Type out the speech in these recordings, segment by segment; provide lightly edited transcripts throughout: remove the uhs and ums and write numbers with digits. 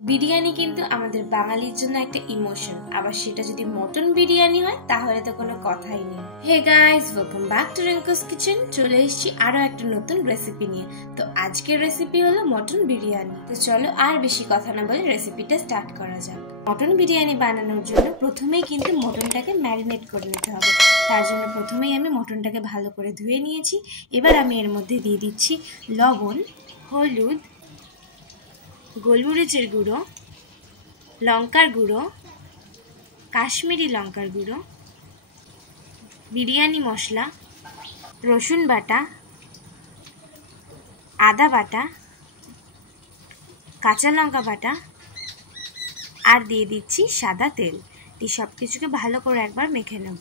বিরিয়ানি কিন্তু আমাদের বাঙালির জন্য একটা ইমোশন, আবার সেটা যদি মটন বিরিয়ানি হয় তাহলে তো কোনো কথাই নেই। Hey guys, welcome back to Rinku's kitchen. চলে এসেছি আরো একটা নতুন রেসিপি নিয়ে। তো আজকের রেসিপি হলো মটন বিরিয়ানি। তো চলো আর বেশি কথা না বলে রেসিপিটা স্টার্ট করা যাক। মটন বিরিয়ানি বানানোর জন্য প্রথমেই কিন্তু মটনটাকে ম্যারিনেট করে নিতে হবে। তার জন্য প্রথমেই আমি মটনটাকে ভালো করে ধুয়ে নিয়েছি। এবার আমি এর মধ্যে দিয়ে দিচ্ছি লবণ, হলুদ, গোলমরিচের গুঁড়ো, লঙ্কার গুঁড়ো, কাশ্মীরি লঙ্কার গুঁড়ো, বিরিয়ানি মশলা, রসুন বাটা, আদা বাটা, কাঁচা লঙ্কা বাটা আর দিয়ে দিচ্ছি সাদা তেল। এই সব কিছুকে ভালো করে একবার মেখে নেব।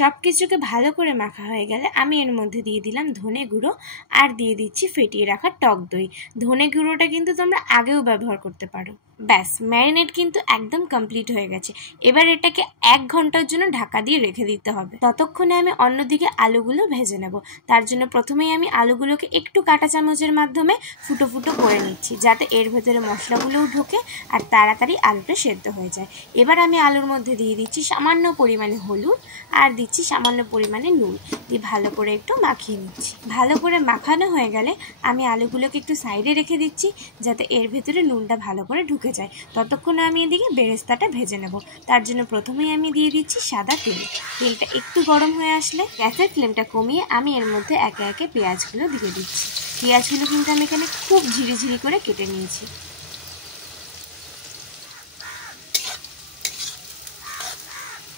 সব কিছুকে ভালো করে মাখা হয়ে গেলে আমি এর মধ্যে দিয়ে দিলাম ধনে গুঁড়ো আর দিয়ে দিচ্ছি ফেটিয়ে রাখা টক দই। ধনে গুঁড়োটা কিন্তু তোমরা আগেও ব্যবহার করতে পারো। ব্যাস, ম্যারিনেট কিন্তু একদম কমপ্লিট হয়ে গেছে। এবার এটাকে 1 ঘন্টার জন্য ঢাকা দিয়ে রেখে দিতে হবে। ততক্ষণে আমি অন্যদিকে আলুগুলো ভেজে নেব। তার জন্য প্রথমেই আমি আলুগুলোকে একটু কাঁটা চামচের মাধ্যমে ফুটো ফুটো করে নিচ্ছি, যাতে এর ভেতরে মশলাগুলোও ঢোকে আর তাড়াতাড়ি আলুটা সেদ্ধ হয়ে যায়। এবার আমি আলুর মধ্যে দিয়ে দিচ্ছি সামান্য পরিমাণে হলুদ আর দিচ্ছি সামান্য পরিমাণে নুন, দিয়ে ভালো করে একটু মাখিয়ে নিচ্ছি। ভালো করে মাখানো হয়ে গেলে আমি আলুগুলোকে একটু সাইডে রেখে দিচ্ছি, যাতে এর ভেতরে নুনটা ভালো করে ঢুকে যায়। ততক্ষণে আমি এদিকে বেরেস্তাটা ভেজে নেব। তার জন্য প্রথমেই আমি দিয়ে দিচ্ছি সাদা তেল। তেলটা একটু গরম হয়ে আসলে গ্যাসের ফ্লেমটা কমিয়ে আমি এর মধ্যে একে একে পেঁয়াজগুলো দিয়ে দিচ্ছি। পেঁয়াজগুলো কিন্তু আমি এখানে খুব ঝিরিঝিরি করে কেটে নিয়েছি।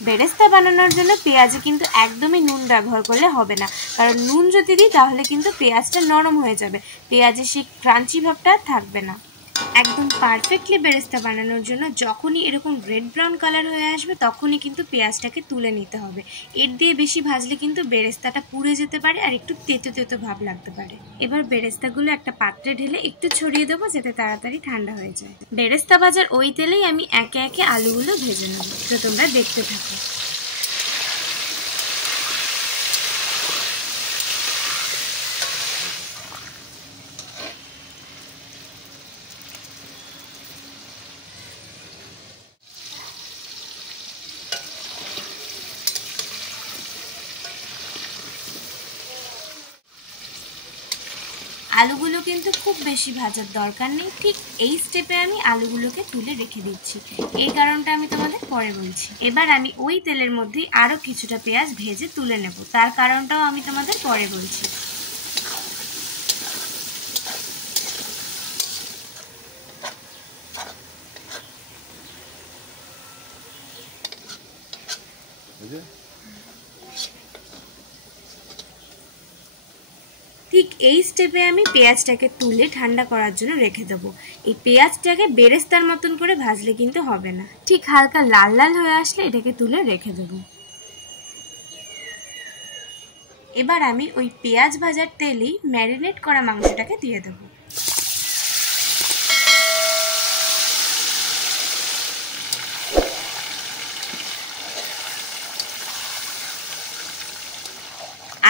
বেরেস্তা বানানোর জন্য পেঁয়াজে কিন্তু একদমই নুন ব্যবহার করলে হবে না, কারণ নুন যদি দিই তাহলে কিন্তু পেঁয়াজটা নরম হয়ে যাবে, পেঁয়াজের সেই ক্রাঞ্চি ভাবটা থাকবে না। একদম পারফেক্টলি বেরেস্তা বানানোর জন্য যখনই এরকম রেড ব্রাউন কালার হয়ে আসবে তখনই কিন্তু পেঁয়াজটাকে তুলে নিতে হবে। এর দিয়ে বেশি ভাজলে কিন্তু বেরেস্তাটা পুড়ে যেতে পারে আর একটু তেতো তেতো ভাব লাগতে পারে। এবার বেরেস্তাগুলো একটা পাত্রে ঢেলে একটু ছড়িয়ে দেবো, যাতে তাড়াতাড়ি ঠান্ডা হয়ে যায়। বেরেস্তা ভাজার ওই তেলেই আমি একে একে আলুগুলো ভেজে নেব। তো তোমরা দেখতে থাকো। আলুগুলো কিন্তু খুব বেশি ভাজার দরকার নেই। ঠিক এই স্টেপে আমি আলুগুলোকে তুলে রেখে দিচ্ছি। এই কারণটা আমি তোমাদের পরে বলছি। এবার আমি ওই তেলের মধ্যেই আরও কিছুটা পেঁয়াজ ভেজে তুলে নেব। তার কারণটাও আমি তোমাদের পরে বলছি। ঠিক এই স্টেপে আমি পেঁয়াজটাকে তুলে ঠান্ডা করার জন্য রেখে দেবো। এই পেঁয়াজটাকে বেরেস্তার মতন করে ভাজলে কিন্তু হবে না, ঠিক হালকা লাল লাল হয়ে আসলে এটাকে তুলে রেখে দেবো। এবার আমি ওই পেঁয়াজ ভাজার তেলেই ম্যারিনেট করা মাংসটাকে দিয়ে দেবো।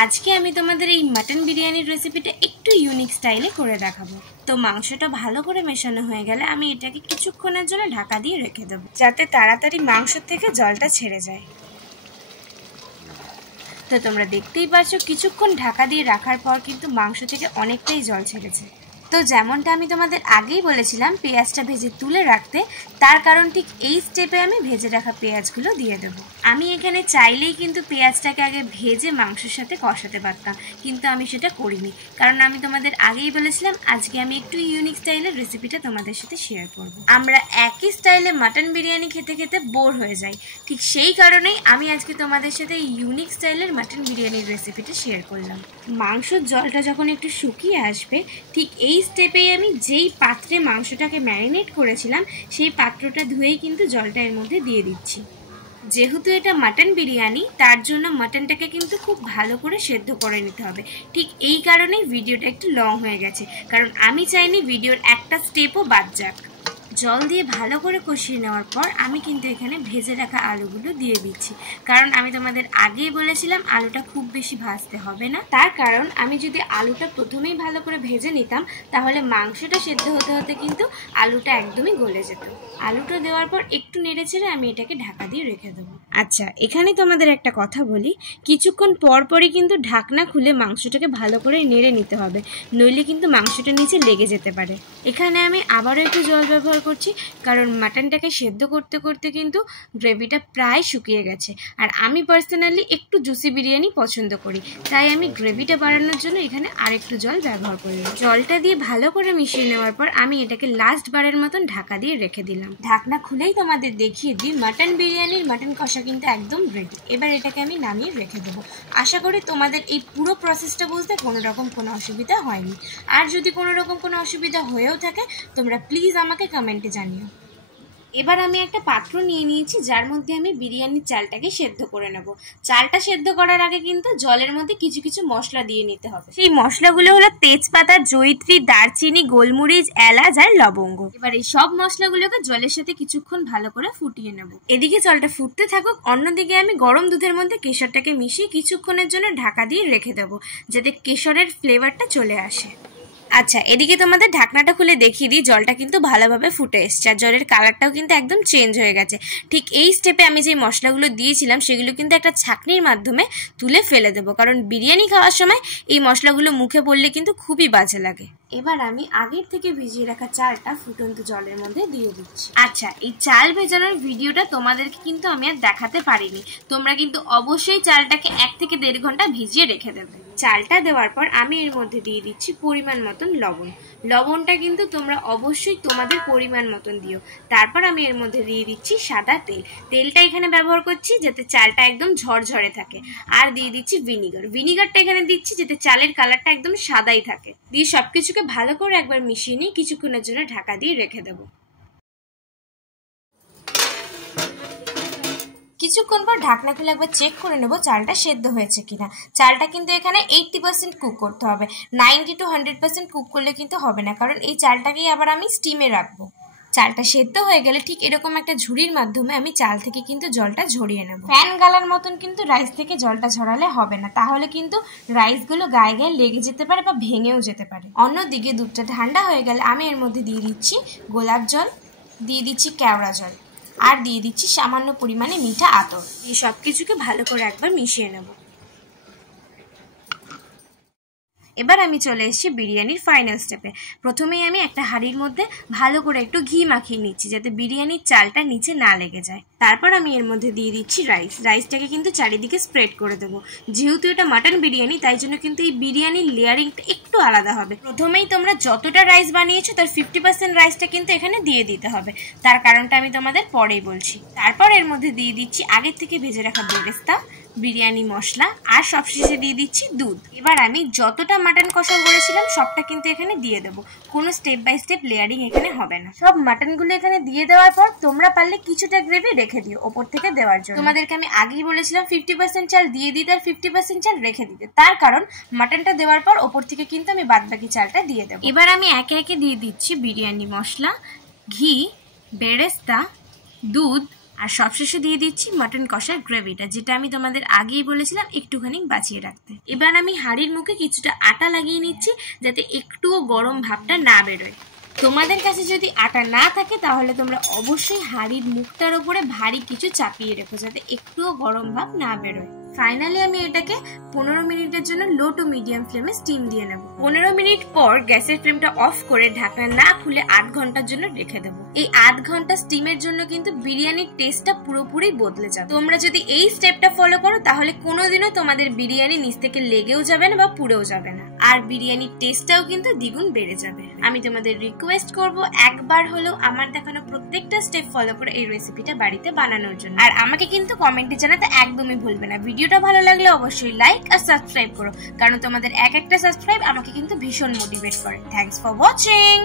আজকে আমি তোমাদের এই মাটন বিরিয়ানির রেসিপিটা একটু ইউনিক স্টাইলে করে দেখাবো। তো মাংসটা ভালো করে মেশানো হয়ে গেলে আমি এটাকে কিছুক্ষণের জন্য ঢাকা দিয়ে রেখে দেবো, যাতে তাড়াতাড়ি মাংস থেকে জলটা ছেড়ে যায়। তো তোমরা দেখতেই পাচ্ছ কিছুক্ষণ ঢাকা দিয়ে রাখার পর কিন্তু মাংস থেকে অনেকটাই জল ছেড়েছে। তো যেমনটা আমি তোমাদের আগেই বলেছিলাম পেঁয়াজটা ভেজে তুলে রাখতে, তার কারণ ঠিক এই স্টেপে আমি ভেজে রাখা পেঁয়াজগুলো দিয়ে দেবো। আমি এখানে চাইলেই কিন্তু পেঁয়াজটাকে আগে ভেজে মাংসের সাথে কষাতে পারতাম, কিন্তু আমি সেটা করিনি, কারণ আমি তোমাদের আগেই বলেছিলাম আজকে আমি একটু ইউনিক স্টাইলের রেসিপিটা তোমাদের সাথে শেয়ার করব। আমরা একই স্টাইলে মাটন বিরিয়ানি খেতে খেতে বোর হয়ে যাই, ঠিক সেই কারণেই আমি আজকে তোমাদের সাথে ইউনিক স্টাইলের মাটন বিরিয়ানির রেসিপিটা শেয়ার করলাম। মাংসর জলটা যখন একটু শুকিয়ে আসবে, ঠিক এই স্টেপেই আমি যেই পাত্রে মাংসটাকে ম্যারিনেট করেছিলাম সেই পাত্রটা ধুয়েই কিন্তু জলটা এর মধ্যে দিয়ে দিচ্ছি। যেহেতু এটা মাটন বিরিয়ানি, তার জন্য মাটনটাকে কিন্তু খুব ভালো করে সেদ্ধ করে নিতে হবে। ঠিক এই কারণেই ভিডিওটা একটু লং হয়ে গেছে, কারণ আমি চাইনি ভিডিওর একটা স্টেপও বাদ যাক। জল দিয়ে ভালো করে কষিয়ে নেওয়ার পর আমি কিন্তু এখানে ভেজে রাখা আলুগুলো দিয়ে দিচ্ছি, কারণ আমি তোমাদের আগেই বলেছিলাম আলুটা খুব বেশি ভাজতে হবে না। তার কারণ আমি যদি আলুটা প্রথমেই ভালো করে ভেজে নিতাম তাহলে মাংসটা সেদ্ধ হতে হতে কিন্তু আলুটা একদমই গলে যেত। আলুটা দেওয়ার পর একটু নেড়ে চেড়ে আমি এটাকে ঢাকা দিয়ে রেখে দেবো। আচ্ছা, এখানে তোমাদের একটা কথা বলি, কিছুক্ষণ পর পরই কিন্তু ঢাকনা খুলে মাংসটাকে ভালো করে নেড়ে নিতে হবে, নইলে কিন্তু মাংসটা নিচে লেগে যেতে পারে। এখানে আমি আবারও একটু জল ব্যবহার করছি, কারণ মাটনটাকে সেদ্ধ করতে করতে কিন্তু গ্রেভিটা প্রায় শুকিয়ে গেছে, আর আমি পার্সোনালি একটু জুসি বিরিয়ানি পছন্দ করি, তাই আমি গ্রেভিটা বাড়ানোর জন্য এখানে আরেকটু জল ব্যবহার করলাম। জলটা দিয়ে ভালো করে মিশিয়ে নেওয়ার পর আমি এটাকে লাস্ট বারের মতন ঢাকা দিয়ে রেখে দিলাম। ঢাকনা খুলেই তোমাদের দেখিয়ে দিই, মাটন বিরিয়ানির মাটন কষা কিন্তু একদম রেডি। এবার এটাকে আমি নামিয়ে রেখে দেবো। আশা করি তোমাদের এই পুরো প্রসেসটা বুঝতে কোনো রকম কোনো অসুবিধা হয়নি। আর যদি কোনো রকম কোনো অসুবিধা হয়েও থাকে তোমরা প্লিজ আমাকে কমেন্টে জানিও। এবার আমি একটা পাত্র নিয়ে নিয়েছি, যার মধ্যে আমি বিরিয়ানির চালটাকে সেদ্ধ করে নেব। চালটা সেদ্ধ করার আগে কিন্তু জলের মধ্যে কিছু কিছু মশলা দিয়ে নিতে হবে। সেই মশলাগুলো হলো তেজপাতা, জয়িত্রী, দারচিনি, গোলমরিচ, এলাচ আর লবঙ্গ। এবার এই সব মশলাগুলোকে জলের সাথে কিছুক্ষণ ভালো করে ফুটিয়ে নেব। এদিকে জলটা ফুটতে থাকুক, অন্যদিকে আমি গরম দুধের মধ্যে কেশরটাকে মিশিয়ে কিছুক্ষণের জন্য ঢাকা দিয়ে রেখে দেবো, যাতে কেশরের ফ্লেভারটা চলে আসে। আচ্ছা, এদিকে তোমাদের ঢাকনাটা খুলে দেখিয়ে দিই, জলটা কিন্তু ভালোভাবে ফুটে এসছে আর জলের কালারটাও কিন্তু একদম চেঞ্জ হয়ে গেছে। ঠিক এই স্টেপে আমি যে মশলাগুলো দিয়েছিলাম সেগুলো কিন্তু একটা ছাঁকনির মাধ্যমে তুলে ফেলে দেবো, কারণ বিরিয়ানি খাওয়ার সময় এই মশলাগুলো মুখে পড়লে কিন্তু খুবই বাজে লাগে। এবার আমি আগের থেকে ভিজিয়ে রাখা চালটা ফুটন্ত জলের মধ্যে দিয়ে দিচ্ছি। আচ্ছা, এই চাল ভেজানোর ভিডিওটা তোমাদেরকে কিন্তু আমি আর দেখাতে পারিনি, তোমরা কিন্তু অবশ্যই চালটাকে 1 থেকে 1.5 ঘন্টা ভিজিয়ে রেখে দেবে। চালটা দেওয়ার পর আমি এর মধ্যে দিয়ে দিচ্ছি পরিমাণ মতন লবণ। লবণটা কিন্তু তোমরা অবশ্যই তোমাদের পরিমাণ মতন দিও। তারপর আমি এর মধ্যে দিয়ে দিচ্ছি সাদা তেল। তেলটা এখানে ব্যবহার করছি যাতে চালটা একদম ঝরঝরে থাকে। আর দিয়ে দিচ্ছি ভিনিগার। ভিনিগারটা এখানে দিচ্ছি যাতে চালের কালারটা একদম সাদাই থাকে। দিয়ে সবকিছুকে ভালো করে একবার মিশিয়ে নিয়ে কিছুক্ষণের জন্য ঢাকা দিয়ে রেখে দেবো। কিছুক্ষণ পর ঢাকনা খুলে একবার চেক করে নেব চালটা সেদ্ধ হয়েছে কিনা। চালটা কিন্তু এখানে 80% কুক করতে হবে, 90 to 100% কুক করলে কিন্তু হবে না, কারণ এই চালটাকেই আবার আমি স্টিমে রাখবো। চালটা সেদ্ধ হয়ে গেলে ঠিক এরকম একটা ঝুড়ির মাধ্যমে আমি চাল থেকে কিন্তু জলটা ঝরিয়ে নেব। ফ্যান গালার মতন কিন্তু রাইস থেকে জলটা ঝরালে হবে না, তাহলে কিন্তু রাইসগুলো গায়ে গায়ে লেগে যেতে পারে বা ভেঙেও যেতে পারে। অন্যদিকে দুধটা ঠান্ডা হয়ে গেলে আমি এর মধ্যে দিয়ে দিচ্ছি গোলাপ জল, দিয়ে দিচ্ছি কেওড়া জল, আর দিয়ে দিচ্ছি সামান্য পরিমাণে মিঠা আতর। এই সব কিছুকে ভালো করে একবার মিশিয়ে নেব। এবার আমি চলে এসেছি বিরিয়ানির ফাইনাল স্টেপে। প্রথমেই আমি একটা হাঁড়ির মধ্যে ভালো করে একটু ঘি মাখিয়ে নিচ্ছি যাতে বিরিয়ানির চালটা নিচে না লেগে যায়। তারপর আমি এর মধ্যে দিয়ে দিচ্ছি রাইসটাকে কিন্তু চারিদিকে স্প্রেড করে দেবো। যেহেতু এটা মাটন বিরিয়ানি তাই জন্য কিন্তু এই বিরিয়ানির লেয়ারিংটা একটু আলাদা হবে। প্রথমেই তোমরা যতটা রাইস বানিয়েছো তার 50% রাইসটা কিন্তু এখানে দিয়ে দিতে হবে, তার কারণটা আমি তোমাদের পরেই বলছি। তারপর এর মধ্যে দিয়ে দিচ্ছি আগের থেকে ভেজে রাখা বেরেস্তা, বিরিয়ানি মশলা, আর সবশেষে দিয়ে দিচ্ছি দুধ। এবার আমি যতটা মাটন কষা করেছিলাম সবটা কিন্তু এখানে দিয়ে দেবো, কোনো স্টেপ বাই স্টেপ লেয়ারিং এখানে হবে না। সব মাটনগুলো এখানে দিয়ে দেওয়ার পর তোমরা পারলে কিছুটা গ্রেভি রেখে দিও ওপর থেকে দেওয়ার জন্য। তোমাদেরকে আমি আগেই বলেছিলাম 50% চাল দিয়ে দিতে আর 50% চাল রেখে দিতে, তার কারণ মাটনটা দেওয়ার পর ওপর থেকে কিন্তু আমি বাদবাকি চালটা দিয়ে দেবো। এবার আমি একে একে দিয়ে দিচ্ছি বিরিয়ানি মশলা, ঘি, বেরেস্তা, দুধ, আর সবশেষে দিয়ে দিচ্ছি মাটন কষার গ্রেভিটা, যেটা আমি তোমাদের আগেই বলেছিলাম একটুখানি বাঁচিয়ে রাখতে। এবার আমি হাঁড়ির মুখে কিছুটা আটা লাগিয়ে নিচ্ছি যাতে একটুও গরম ভাবটা না বেরোয়। তোমাদের কাছে যদি আটা না থাকে তাহলে তোমরা অবশ্যই হাঁড়ির মুখটার ওপরে ভারী কিছু চাপিয়ে রেখো যাতে একটুও গরম ভাব না বেরোয়। ফাইনালি আমি এটাকে 15 মিনিটের জন্য লো টু মিডিয়াম ফ্লেমে স্টিম দিয়ে নেব। 15 মিনিট পর গ্যাসের ফ্লেমটা অফ করে ঢাকনা না খুলে 8 ঘন্টার জন্য রেখে দেবো। এই 8 ঘন্টা স্টিমের জন্য কিন্তু বিরিয়ানির টেস্টটা পুরোপুরি বদলে যাবে। তোমরা যদি এই স্টেপটা ফলো করো তাহলে কোনোদিনও তোমাদের বিরিয়ানি নিচ থেকে লেগেও যাবে না বা পুড়েও যাবে না, আর বিরিয়ানির টেস্টটাও কিন্তু দ্বিগুণ বেড়ে যাবে। আমি তোমাদের রিকোয়েস্ট করব একবার হলেও আমার দেখানো প্রত্যেকটা স্টেপ ফলো করে এই রেসিপিটা বাড়িতে বানানোর জন্য। আর আমাকে কিন্তু কমেন্টে জানাতে একদমই ভুলবে না। ভিডিওটা ভালো লাগলে অবশ্যই লাইক আর সাবস্ক্রাইব করো, কারণ তোমাদের এক একটা সাবস্ক্রাইব আমাকে কিন্তু ভীষণ মোটিভেট করে। Thanks for watching.